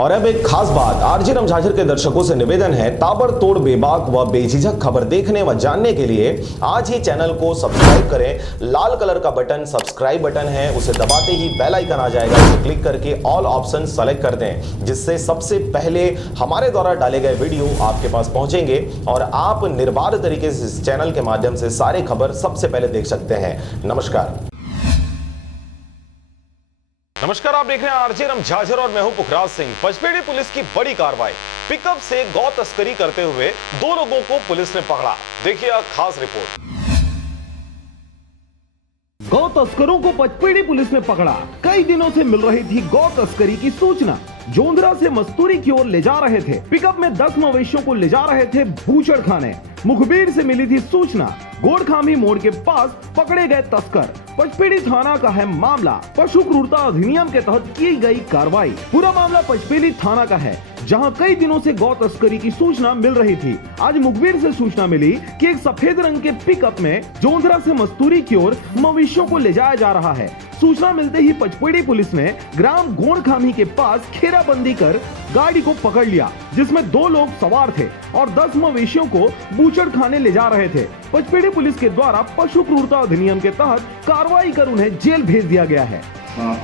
और अब एक खास बात, आरजे रमझाझर के दर्शकों से निवेदन है, ताबड़तोड़ बेबाक व बेझिझक खबर देखने व जानने के लिए आज ही चैनल को सब्सक्राइब करें। लाल कलर का बटन सब्सक्राइब बटन है, उसे दबाते ही बेल आइकन आ जाएगा, उसे क्लिक करके ऑल ऑप्शन सेलेक्ट कर दें, जिससे सबसे पहले हमारे द्वारा डाले गए वीडियो आपके पास पहुंचेंगे और आप निर्बाध तरीके से इस चैनल के माध्यम से सारे खबर सबसे पहले देख सकते हैं। नमस्कार। नमस्कार, आप देख रहे हैं आरजे रमझाझर और मैं हूं पुखराज सिंह। पचपेड़ी पुलिस की बड़ी कार्रवाई, पिकअप से गौ तस्करी करते हुए 2 लोगों को पुलिस ने पकड़ा। देखिए खास रिपोर्ट। गौ तस्करों को पचपेड़ी पुलिस ने पकड़ा। कई दिनों से मिल रही थी गौ तस्करी की सूचना। जोंधरा से मस्तूरी की ओर ले जा रहे थे। पिकअप में 10 मवेशियों को ले जा रहे थे भूचड़ खाने। मुखबिर से मिली थी सूचना। गोड़खामी मोड़ के पास पकड़े गए तस्कर। पचपेड़ी थाना का है मामला। पशु क्रूरता अधिनियम के तहत की गई कार्रवाई। पूरा मामला पचपेड़ी थाना का है, जहां कई दिनों से गौ तस्करी की सूचना मिल रही थी। आज मुखबिर से सूचना मिली कि एक सफेद रंग के पिकअप में जोंधरा से मस्तूरी की ओर मवेशियों को ले जाया जा रहा है। सूचना मिलते ही पचपेड़ी पुलिस ने ग्राम गोड़खामी के पास घेराबंदी कर गाड़ी को पकड़ लिया, जिसमें 2 लोग सवार थे और 10 मवेशियों को बूचड़ खाने ले जा रहे थे। पचपेड़ी पुलिस के द्वारा पशु क्रूरता अधिनियम के तहत कार्रवाई कर उन्हें जेल भेज दिया गया है।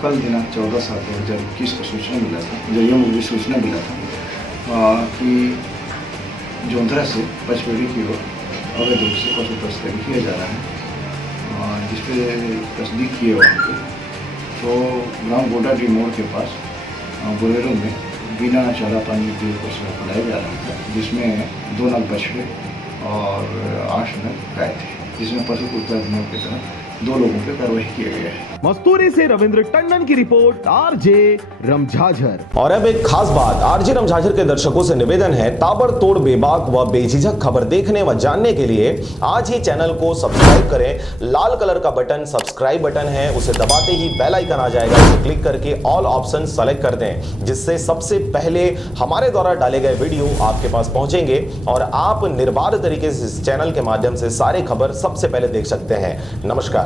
कल दिनांक 14/7/2021 को सूचना मिला था, जरिया मुझे सूचना मिला था कि जोंधरा से पचपेड़ी की ओर अवैध रूप से पशु तस्करी किया जा रहा है। जिस पे तस्दीक किए वहाँ पे तो ग्राम गोडाडी मोड़ के पास बोलेरो में बिना चारा पानी के पशु पलाया जा रहा था, जिसमें 2 नग बछड़े और 8 नग गाय थे, जिसमें पशु क्रूरता अधिनियम के तहत 2 लोगों पे कार्रवाई किया गया है। मस्तूरी से रविंद्र टंडन की रिपोर्ट, आरजे रमझाझर। और अब एक खास बात, आरजे रमझाझर के दर्शकों से निवेदन है, ताबड़तोड़ बेबाक व बेझिझक खबर देखने व जानने के लिए आज ही चैनल को सब्सक्राइब करें। लाल कलर का बटन सब्सक्राइब बटन है, उसे दबाते ही बेल आइकन आ जाएगा, उसे क्लिक करके ऑल ऑप्शन सेलेक्ट कर दें, जिससे सबसे पहले हमारे द्वारा डाले गए वीडियो आपके पास पहुंचेंगे और आप निर्बाध तरीके से इस चैनल के माध्यम से सारे खबर सबसे पहले देख सकते हैं। नमस्कार।